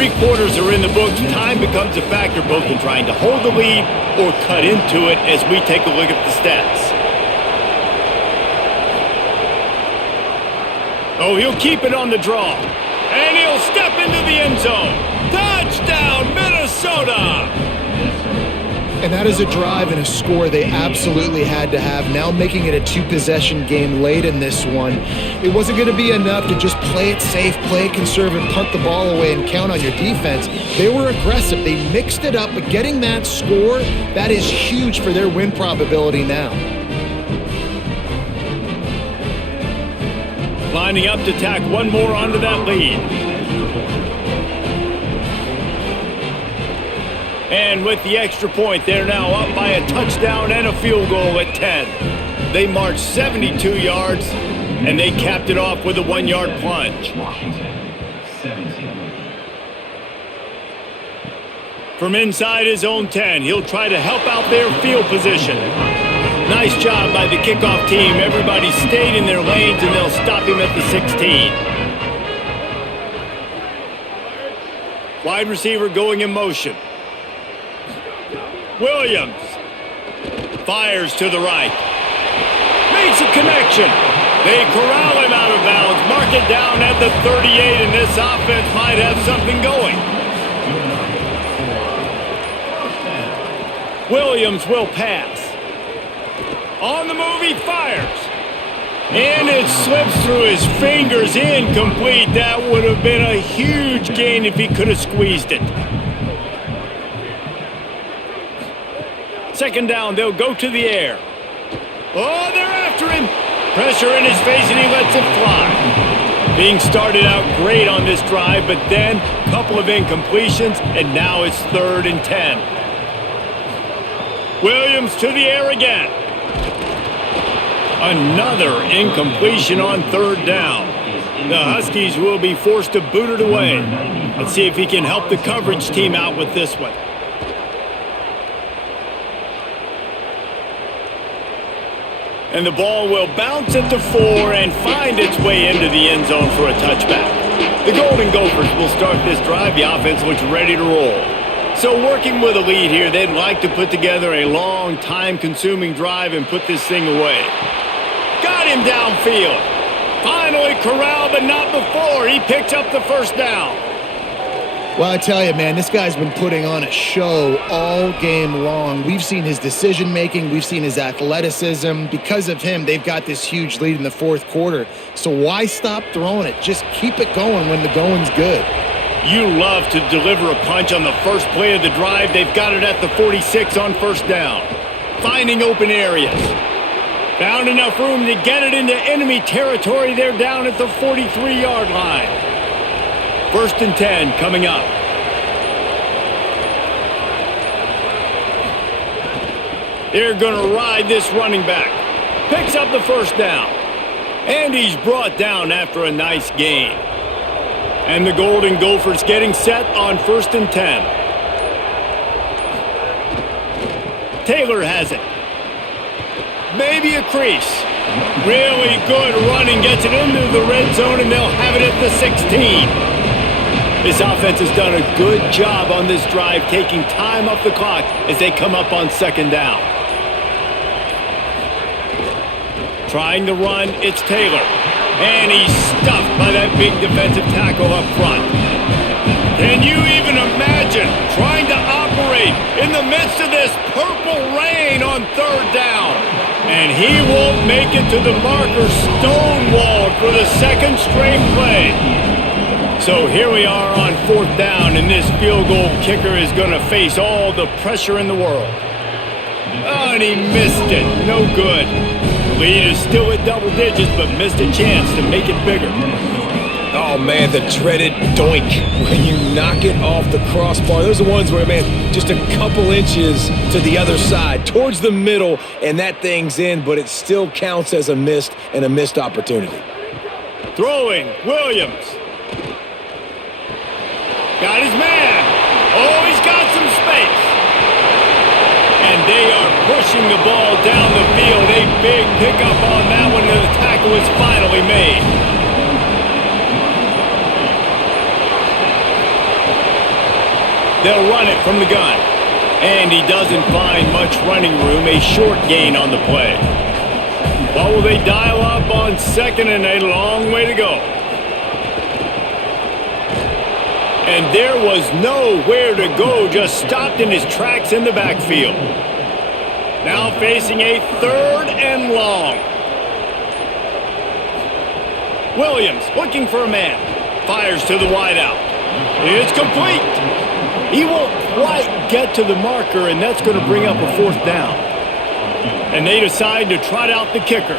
3 quarters are in the books, time becomes a factor both in trying to hold the lead or cut into it as we take a look at the stats. Oh, he'll keep it on the draw. And he'll step into the end zone. Touchdown, Minnesota! And that is a drive and a score they absolutely had to have. Now making it a 2-possession game late in this one. It wasn't going to be enough to just play it safe, play it conservative, punt the ball away, and count on your defense. They were aggressive. They mixed it up, but getting that score, that is huge for their win probability now. Lining up to tack one more onto that lead. And with the extra point, they're now up by a touchdown and a field goal at 10. They marched 72 yards, and they capped it off with a 1-yard plunge. From inside his own 10, he'll try to help out their field position. Nice job by the kickoff team. Everybody stayed in their lanes, and they'll stop him at the 16. Wide receiver going in motion. Williams fires to the right. Makes a connection. They corral him out of bounds. Mark it down at the 38, and this offense might have something going. Williams will pass. On the move, he fires. And it slips through his fingers, incomplete. That would have been a huge gain if he could have squeezed it. Second down, they'll go to the air. Oh, they're after him. Pressure in his face, and he lets it fly. Being started out great on this drive, but then a couple of incompletions, and now it's 3rd and 10. Williams to the air again. Another incompletion on 3rd down. The Huskies will be forced to boot it away. Let's see if he can help the coverage team out with this one. And the ball will bounce at the 4 and find its way into the end zone for a touchback. The Golden Gophers will start this drive. The offense looks ready to roll. So working with a lead here, they'd like to put together a long, time-consuming drive and put this thing away. Got him downfield. Finally corralled, but not before. He picks up the first down. Well, I tell you, man, this guy's been putting on a show all game long. We've seen his decision-making. We've seen his athleticism. Because of him, they've got this huge lead in the 4th quarter. So why stop throwing it? Just keep it going when the going's good. You love to deliver a punch on the first play of the drive. They've got it at the 46 on 1st down. Finding open areas. Found enough room to get it into enemy territory. They're down at the 43-yard line. 1st and 10 coming up. They're going to ride this running back. Picks up the 1st down. And he's brought down after a nice gain. And the Golden Gophers getting set on 1st and 10. Taylor has it. Maybe a crease. Really good running. Gets it into the red zone, and they'll have it at the 16. This offense has done a good job on this drive, taking time off the clock as they come up on 2nd down. Trying to run, it's Taylor. And he's stuffed by that big defensive tackle up front. Can you even imagine trying to operate in the midst of this purple rain on 3rd down? And he won't make it to the marker, stonewalled for the 2nd straight play. So here we are on 4th down, and this field goal kicker is going to face all the pressure in the world. Oh, and he missed it. No good. The lead is still at double digits, but missed a chance to make it bigger. Oh, man, the dreaded doink when you knock it off the crossbar. Those are the ones where, man, just a couple inches to the other side, towards the middle, and that thing's in, but it still counts as a missed opportunity. Throwing, Williams. Got his man. Oh, he's got some space. And they are pushing the ball down the field. A big pickup on that one, and the tackle is finally made. They'll run it from the gun. And he doesn't find much running room, a short gain on the play. What will they dial up on second and a long way to go? And there was nowhere to go, just stopped in his tracks in the backfield. Now facing a third and long. Williams looking for a man. Fires to the wideout. It's complete. He won't quite get to the marker, and that's going to bring up a fourth down. And they decide to trot out the kicker.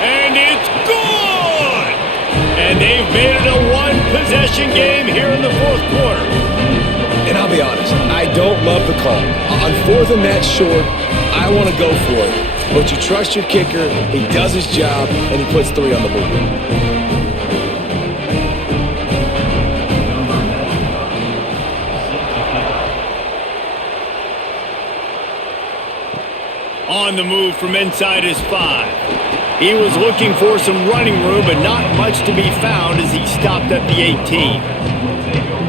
And it's good! And they've made it a one-possession game here in the fourth quarter. And I'll be honest, I don't love the call. On fourth and that short, I want to go for it. But you trust your kicker, he does his job, and he puts 3 on the board. On the move from inside his 5. He was looking for some running room, but not much to be found as he stopped at the 18.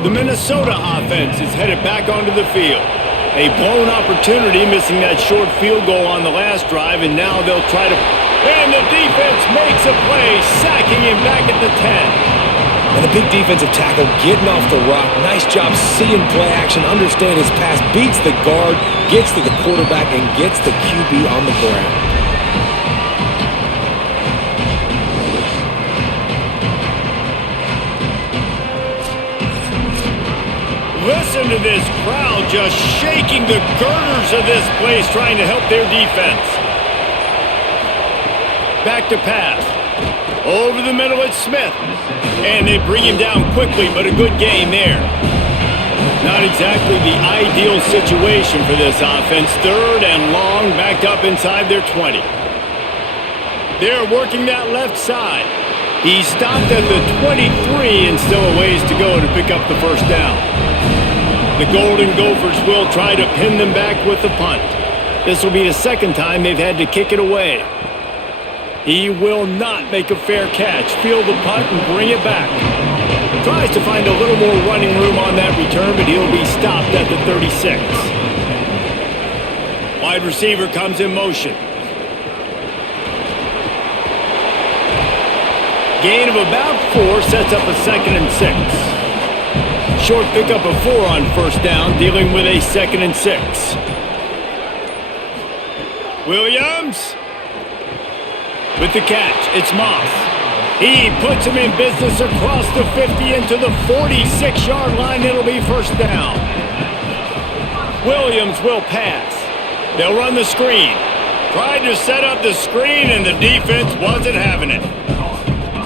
The Minnesota offense is headed back onto the field. A blown opportunity, missing that short field goal on the last drive, and now they'll try to... And the defense makes a play, sacking him back at the 10. And a big defensive tackle getting off the rock. Nice job seeing play action, understanding his pass, beats the guard, gets to the quarterback, and gets the QB on the ground. Listen to this crowd just shaking the girders of this place, trying to help their defense. Back to pass. Over the middle, it's Smith. And they bring him down quickly, but a good game there. Not exactly the ideal situation for this offense. Third and long, backed up inside their 20. They're working that left side. He stopped at the 23 and still a ways to go to pick up the first down. The Golden Gophers will try to pin them back with the punt. This will be the second time they've had to kick it away. He will not make a fair catch. Field the punt and bring it back. Tries to find a little more running room on that return, but he'll be stopped at the 36. Wide receiver comes in motion. Gain of about 4 sets up a 2nd and 6. Short pickup of 4 on first down, dealing with a 2nd and 6. Williams with the catch. It's Moss. He puts him in business across the 50 into the 46-yard line. It'll be first down. Williams will pass. They'll run the screen. Tried to set up the screen, and the defense wasn't having it.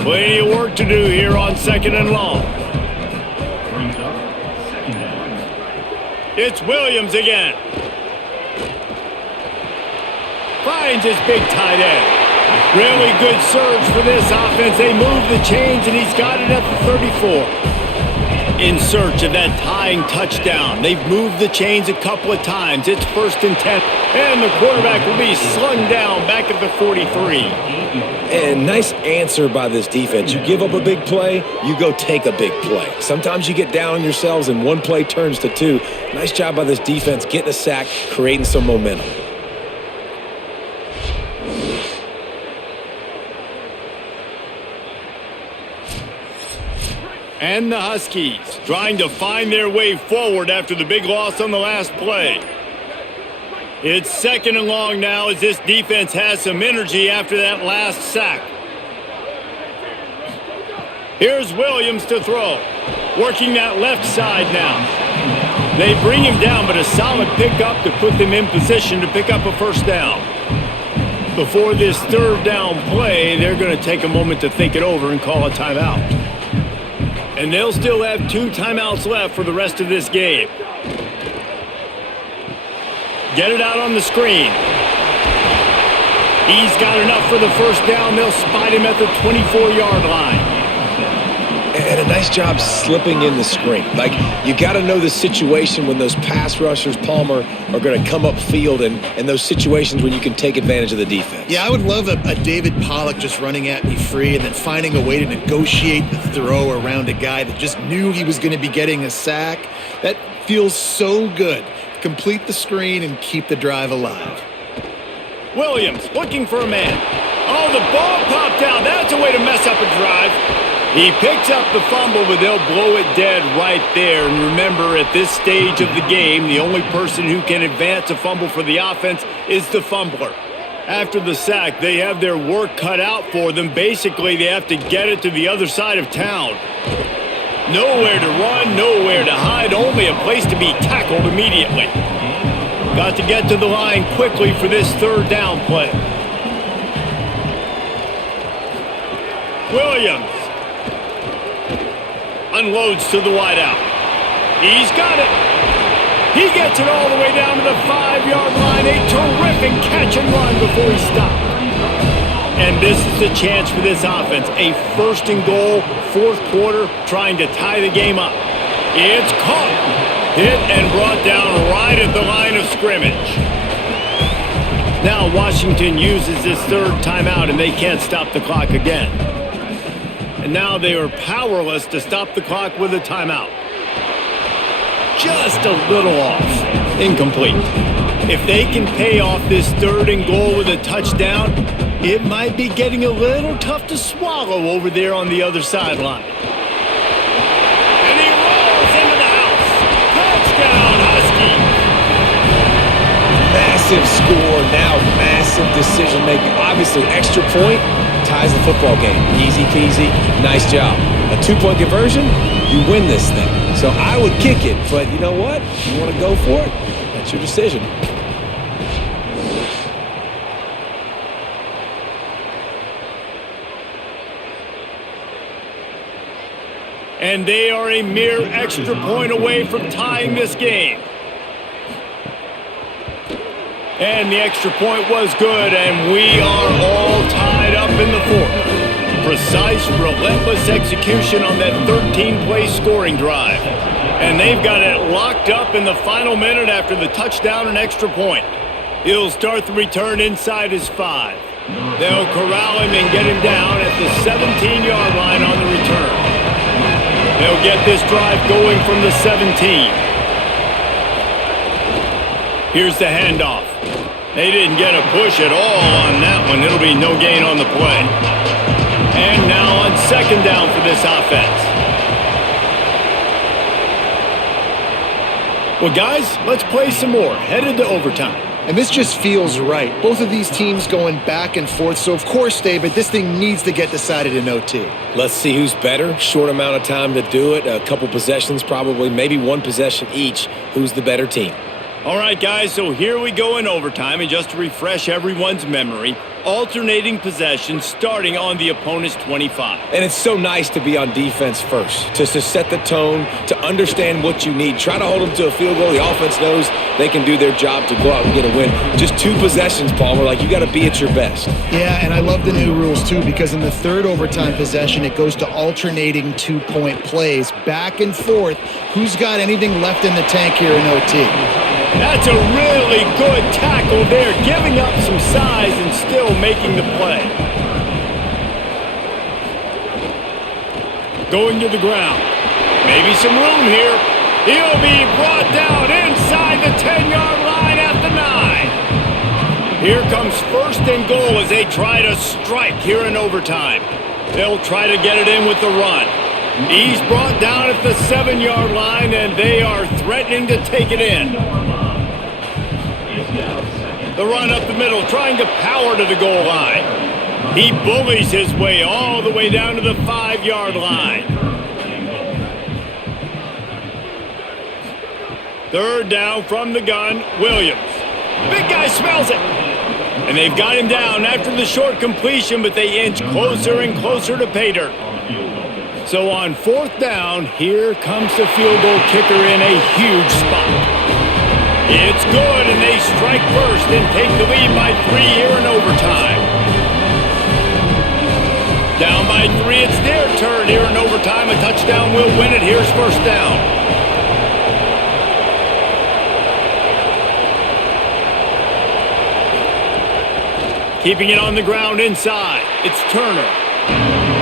Plenty of work to do here on 2nd and long. It's Williams again. Finds his big tight end. Really good surge for this offense. They move the chains, and he's got it at the 34. In search of that tying touchdown. They've moved the chains a couple of times. It's 1st and 10, and the quarterback will be slung down back at the 43. And nice answer by this defense. You give up a big play, you go take a big play. Sometimes you get down on yourselves, and one play turns to 2. Nice job by this defense getting a sack, creating some momentum. And the Huskies trying to find their way forward after the big loss on the last play. It's 2nd and long now as this defense has some energy after that last sack. Here's Williams to throw. Working that left side now. They bring him down, but a solid pickup to put them in position to pick up a first down. Before this third down play, they're going to take a moment to think it over and call a timeout. And they'll still have 2 timeouts left for the rest of this game. Get it out on the screen. He's got enough for the first down. They'll spot him at the 24-yard line. And a nice job slipping in the screen. Like, you got to know the situation when those pass rushers, Palmer, are going to come upfield and those situations when you can take advantage of the defense. Yeah, I would love a David Pollock just running at me free and then finding a way to negotiate the throw around a guy that just knew he was going to be getting a sack. That feels so good. Complete the screen and keep the drive alive. Williams looking for a man. Oh, the ball popped out. That's a way to mess up a drive. He picks up the fumble, but they'll blow it dead right there. And remember, at this stage of the game, the only person who can advance a fumble for the offense is the fumbler. After the sack, they have their work cut out for them. Basically, they have to get it to the other side of town. Nowhere to run, nowhere to hide, only a place to be tackled immediately. Got to get to the line quickly for this third down play. Williams unloads to the wideout. He's got it. He gets it all the way down to the 5-yard line. A terrific catch and run before he stopped. And this is the chance for this offense. A first and goal, fourth quarter, trying to tie the game up. It's caught. Hit and brought down right at the line of scrimmage. Now Washington uses this third timeout, and they can't stop the clock again. And now they are powerless to stop the clock with a timeout. Just a little off. Incomplete. If they can pay off this third and goal with a touchdown, it might be getting a little tough to swallow over there on the other sideline. And he rolls into the house. Touchdown, Huskies. Massive score, now massive decision-making. Obviously, extra point ties the football game. Easy peasy, nice job. A 2-point conversion, you win this thing. So I would kick it, but you know what? If you want to go for it, that's your decision. And they are a mere extra point away from tying this game. And the extra point was good, and we are all tied up in the fourth. Precise, relentless execution on that 13-play scoring drive. And they've got it locked up in the final minute after the touchdown and extra point. He'll start the return inside his 5. They'll corral him and get him down at the 17-yard line on the return. They'll get this drive going from the 17. Here's the handoff. They didn't get a push at all on that one. It'll be no gain on the play. And now on second down for this offense. Well, guys, let's play some more. Headed to overtime. And this just feels right. Both of these teams going back and forth. So, of course, David, this thing needs to get decided in OT. Let's see who's better. Short amount of time to do it. A couple possessions probably, maybe one possession each. Who's the better team? All right, guys, so here we go in overtime. And just to refresh everyone's memory, alternating possessions starting on the opponent's 25. And it's so nice to be on defense first, to set the tone, to understand what you need. Try to hold them to a field goal. The offense knows they can do their job to go out and get a win. Just 2 possessions, Palmer. Like, you got to be at your best. Yeah, and I love the new rules, too, because in the third overtime possession, it goes to alternating 2-point plays, back and forth. Who's got anything left in the tank here in OT? That's a really good tackle there, giving up some size and still making the play. Going to the ground. Maybe some room here. He'll be brought down inside the 10-yard line at the 9. Here comes first and goal as they try to strike here in overtime. They'll try to get it in with the run. He's brought down at the 7-yard line, and they are threatening to take it in. The run up the middle, trying to power to the goal line. He bullies his way all the way down to the 5-yard line. Third down from the gun, Williams. Big guy smells it. And they've got him down after the short completion, but they inch closer and closer to pay dirt. So on fourth down, here comes the field goal kicker in a huge spot. It's good, and they strike first and take the lead by 3 here in overtime. Down by 3, it's their turn here in overtime. A touchdown will win it. Here's first down. Keeping it on the ground inside. It's Turner.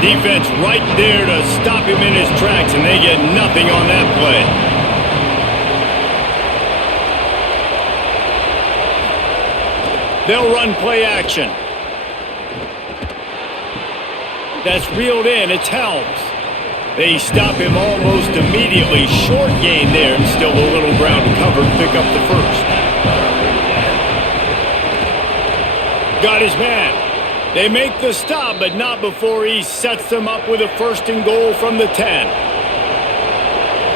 Defense right there to stop him in his tracks, and they get nothing on that play. They'll run play action. That's reeled in. It's Helms. They stop him almost immediately. Short gain there, and still a little ground to cover to pick up the first. Got his man. They make the stop, but not before he sets them up with a first and goal from the 10.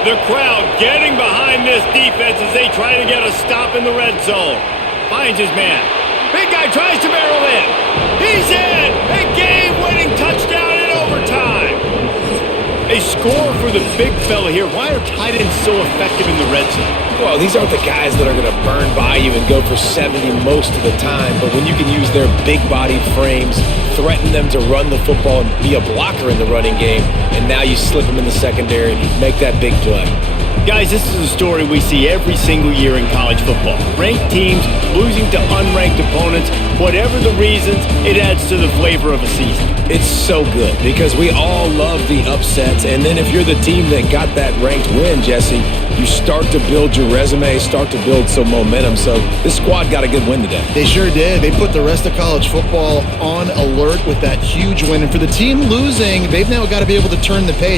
The crowd getting behind this defense as they try to get a stop in the red zone. Finds his man. Big guy tries to barrel in. He's in! A game-winning touchdown in overtime. They score for the big fella here. Why are tight ends so effective in the red zone? Well, these aren't the guys that are going to burn by you and go for 70 most of the time, but when you can use their big-bodied frames, threaten them to run the football and be a blocker in the running game, and now you slip them in the secondary and you make that big play. Guys, this is a story we see every single year in college football. Ranked teams losing to unranked opponents. Whatever the reasons, it adds to the flavor of a season. It's so good because we all love the upsets, and then if you're the team that got that ranked win, Jesse, you start to build your resume, start to build some momentum. So this squad got a good win today. They sure did. They put the rest of college football on alert with that huge win. And for the team losing, they've now got to be able to turn the page.